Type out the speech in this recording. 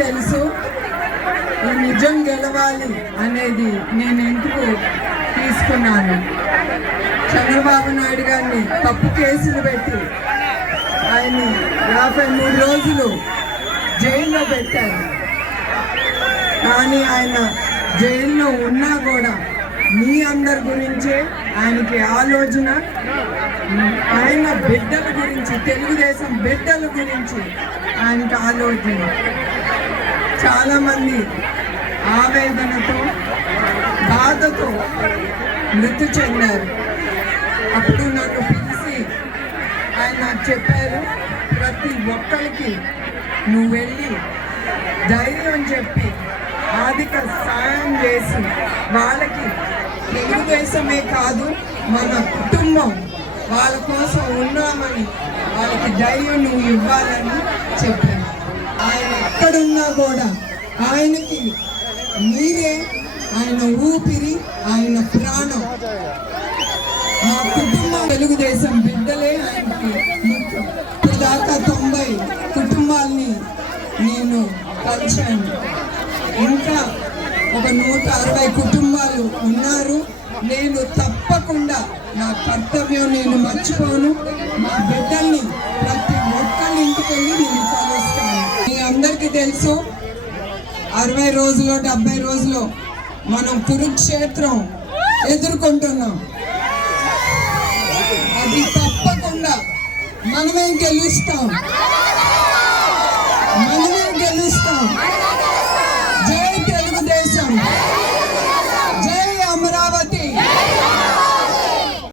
తెలుసు ఈ నిజం గెలవాలి అనేది నేను ఎందుకు తీసుకున్నాను. చంద్రబాబు నాయుడు గారిని తప్పు కేసులు పెట్టి ఆయన 53 రోజులు జైల్లో పెట్టారు. కానీ ఆయన జైల్లో ఉన్నా కూడా మీ అందరి గురించే ఆయనకి ఆలోచన, ఆయన బిడ్డల గురించి, తెలుగుదేశం బిడ్డల గురించి ఆయనకి ఆలోచన. చాలామంది ఆవేదనతో, బాధతో మృతి చెందారు. అప్పుడు నన్ను పిలిచి ఆయన చెప్పారు, ప్రతి ఒక్కరికి నువ్వు వెళ్ళి ధైర్యం చెప్పి ఆర్థిక సాయం చేసి వాళ్ళకి తెలుగుదేశమే కాదు మన కుటుంబం వాళ్ళ కోసం ఉన్నామని వాళ్ళకి ధైర్యం నువ్వు ఇవ్వాలని చెప్పాను. ఆయన ఎక్కడున్నా కూడా ఆయనకి మీరే ఆయన ఊపిరి, ఆయన ప్రాణం. మా కుటుంబం తెలుగుదేశం బిడ్డలే ఆయనకి ముఖ్యం. దాకా 90 కుటుంబాలని నేను కలిశాను. ఇంకా ఒక 160 కుటుంబాలు ఉన్నారు. నేను తప్పకుండా నా కర్తవ్యం నేను మర్చిపోను. మా బిడ్డల్ని ప్రతి ఒక్కరి ఇంటికి వెళ్ళి నేను కలుస్తాను. మీ అందరికీ తెలుసు 60 రోజులు 70 రోజులు మనం కురుక్షేత్రం ఎదుర్కొంటున్నాం. అది తప్పకుండా మనమే గెలుస్తాం.